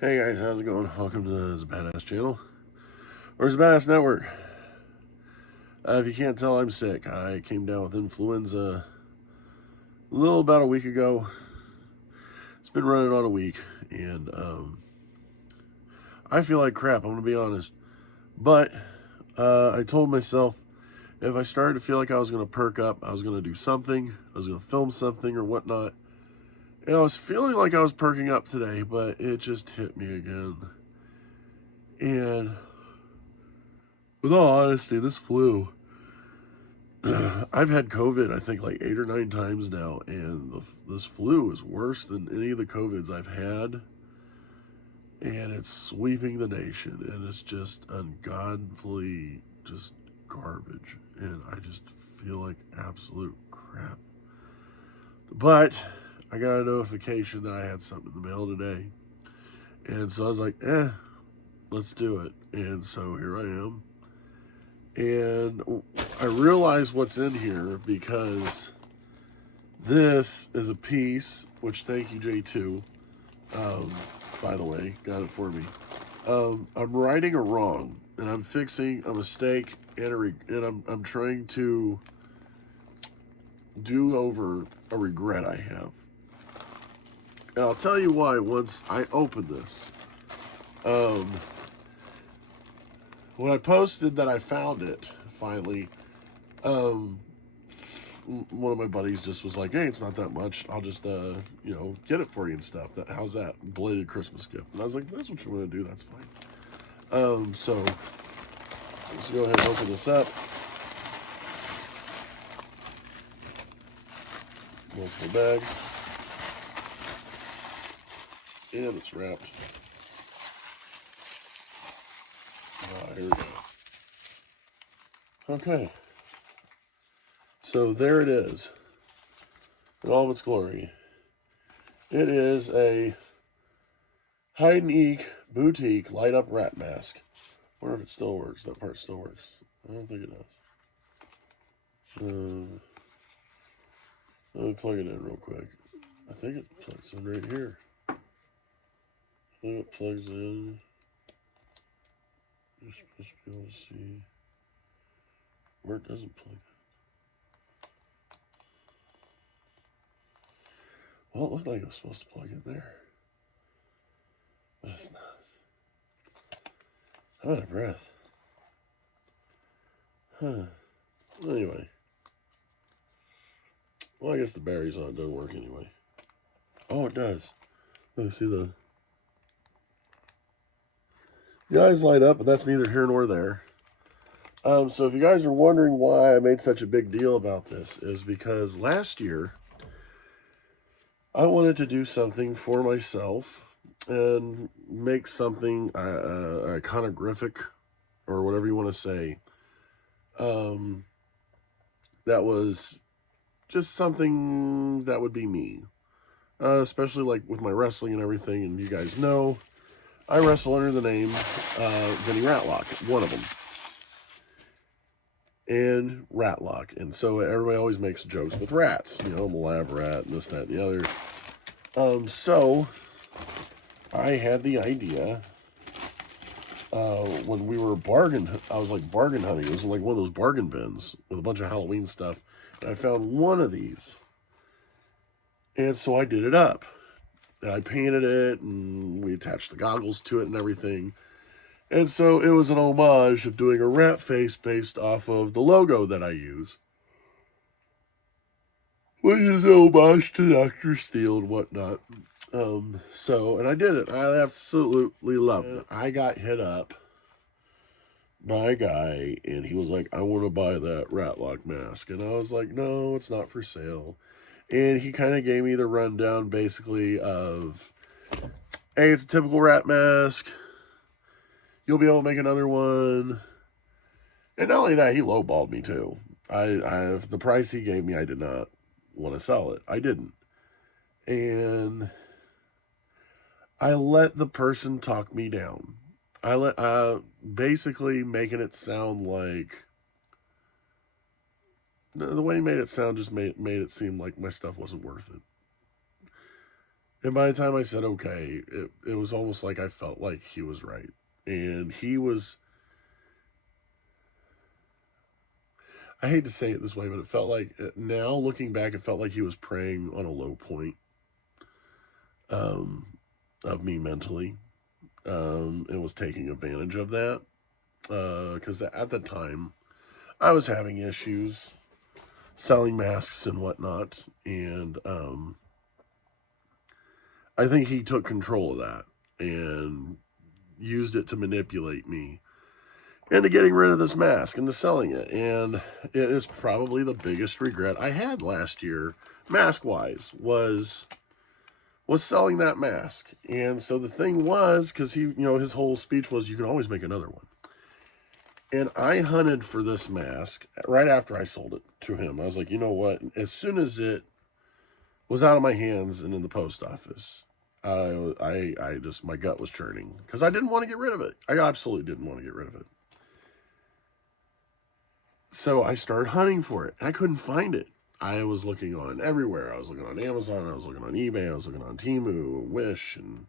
Hey guys, how's it going? Welcome to the Badass channel, or the Badass Network. If you can't tell, I'm sick. I came down with influenza a little about a week ago. It's been running on a week, and I feel like crap, I'm gonna be honest. But I told myself if I started to feel like I was gonna perk up, I was gonna do something, I was gonna film something or whatnot. And I was feeling like I was perking up today, but it just hit me again. And with all honesty, this flu, I've had COVID, I think, like 8 or 9 times now, and this flu is worse than any of the COVIDs I've had, and it's sweeping the nation, and it's just ungodly, just garbage, and I just feel like absolute crap. But I got a notification that I had something in the mail today, and so I was like, let's do it, and so here I am. And I realize what's in here because this is a piece, which thank you, J2, um, by the way, got it for me. I'm righting a wrong, and I'm fixing a mistake, and I'm trying to do over a regret I have. And I'll tell you why once I open this. Um, when I posted that I found it, finally, um, one of my buddies just was like, "Hey, it's not that much. I'll just, get it for you and stuff. How's that? Belated Christmas gift." And I was like, "That's what you want to do. That's fine." So let's go ahead and open this up. Multiple bags, and it's wrapped. Here we go. Okay, so there it is in all of its glory. It is a hide and eek boutique light up rat mask. I wonder if it still works. That part still works. I don't think it does. Let me plug it in real quick. I think it plugs in right here. I think it plugs in. You're supposed to be able to see where it doesn't plug in. Well, it looked like it was supposed to plug in there, but it's not. I'm out of breath. Huh. Anyway. Well, I guess the battery's on. It doesn't work anyway. Oh, it does. Look, see the eyes light up, but that's neither here nor there. So if you guys are wondering why I made such a big deal about this, is because last year I wanted to do something for myself and make something iconographic or whatever you want to say. That was just something that would be me, especially like with my wrestling and everything. And you guys know I wrestle under the name Vinny Ratlock, one of them, and Ratlock. And so everybody always makes jokes with rats, I'm a lab rat and this, that, and the other. So I had the idea when we were I was like bargain hunting. It was like one of those bargain bins with a bunch of Halloween stuff. And I found one of these. And so I did it up. I painted it and we attached the goggles to it and everything. And so it was an homage of doing a rat face based off of the logo that I use, which is an homage to Dr. Steele and whatnot. And I did it. I absolutely loved it. I got hit up by a guy, and he was like, "I want to buy that Ratlock mask." And I was like, "No, it's not for sale." And he kind of gave me the rundown, basically, of, "Hey, it's a typical rat mask. You'll be able to make another one." And not only that, he lowballed me too. The price he gave me, I did not want to sell it. I didn't. And I let the person talk me down. Basically making it sound like, the way he made it sound just made it seem like my stuff wasn't worth it. And by the time I said okay, it was almost like I felt like he was right. And he was, I hate to say it this way, but it felt like, now looking back, it felt like he was preying on a low point um, of me mentally. It was taking advantage of that. Because at the time, I was having issues selling masks and whatnot. And I think he took control of that and used it to manipulate me into getting rid of this mask and to selling it. And it is probably the biggest regret I had last year, mask-wise, was selling that mask. And so the thing was, because he, his whole speech was, you can always make another one. And I hunted for this mask right after I sold it to him. I was like, you know what? As soon as it was out of my hands and in the post office, I just, my gut was churning because I didn't want to get rid of it. I absolutely didn't want to get rid of it. So I started hunting for it, and I couldn't find it. I was looking on everywhere. I was looking on Amazon, I was looking on eBay, I was looking on Temu, Wish, and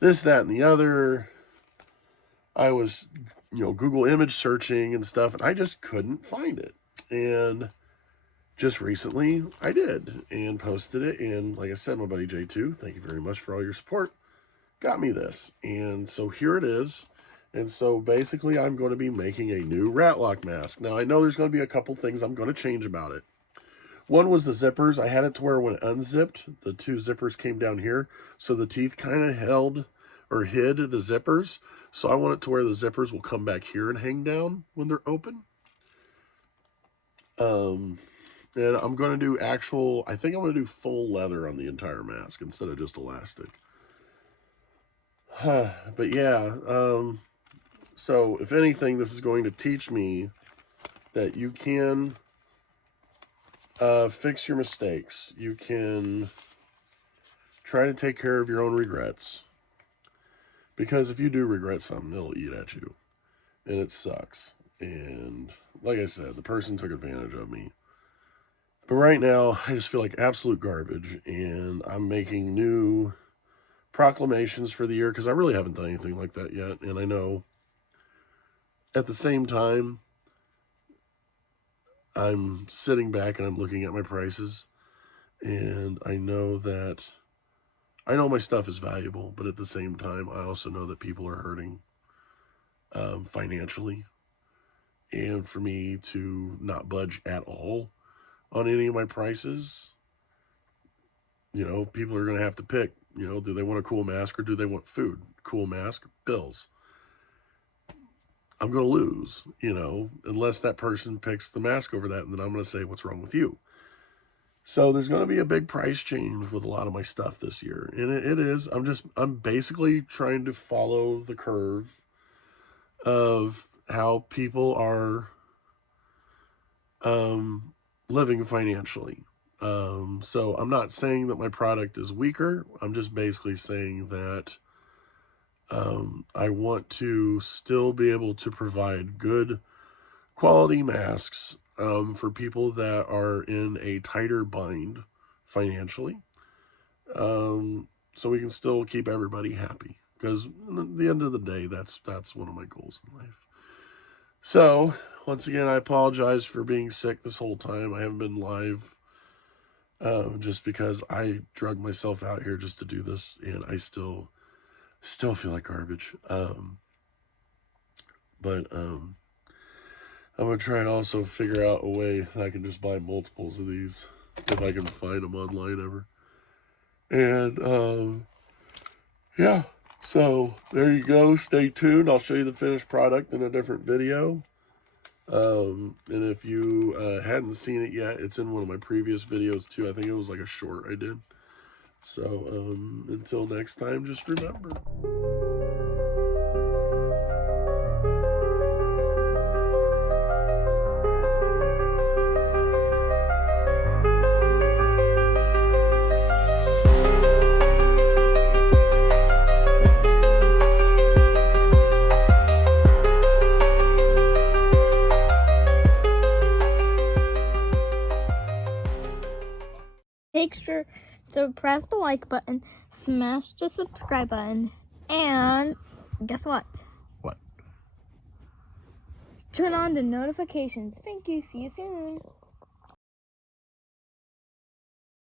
this, that, and the other. I was, Google image searching and stuff, and I just couldn't find it. And just recently, I did, and posted it. And like I said, my buddy J2, thank you very much for all your support, got me this. And so here it is. And so basically, I'm going to be making a new Ratlock mask. Now, I know there's going to be a couple things I'm going to change about it. One was the zippers. I had it to where when it unzipped, the two zippers came down here. So the teeth kind of held or hid the zippers. So I want it to where the zippers will come back here and hang down when they're open. And I'm going to do I think I'm going to do full leather on the entire mask instead of just elastic. But yeah, so if anything, this is going to teach me that you can fix your mistakes. You can try to take care of your own regrets. Because if you do regret something, it'll eat at you. And it sucks. And like I said, the person took advantage of me. But right now, I just feel like absolute garbage. And I'm making new proclamations for the year because I really haven't done anything like that yet. And I know at the same time, I'm sitting back and I'm looking at my prices. And I know my stuff is valuable, but at the same time, I also know that people are hurting financially. And for me to not budge at all on any of my prices, people are going to have to pick, do they want a cool mask or do they want food? Cool mask, bills. I'm going to lose, unless that person picks the mask over that, and then I'm going to say, what's wrong with you? So there's going to be a big price change with a lot of my stuff this year. And it is, I'm basically trying to follow the curve of how people are living financially. So I'm not saying that my product is weaker. I'm just basically saying that I want to still be able to provide good quality masks for people that are in a tighter bind financially. So we can still keep everybody happy. Because at the end of the day, that's one of my goals in life. So, once again, I apologize for being sick this whole time. I haven't been live just because I drug myself out here just to do this, and I still feel like garbage. But I'm going to try and also figure out a way that I can just buy multiples of these, if I can find them online ever. And, yeah. So, there you go. Stay tuned. I'll show you the finished product in a different video. And if you hadn't seen it yet, it's in one of my previous videos too. I think it was like a short I did. So, until next time, just remember. Make sure to press the like button, smash the subscribe button. And guess what? What? Turn on the notifications. Thank you. See you soon.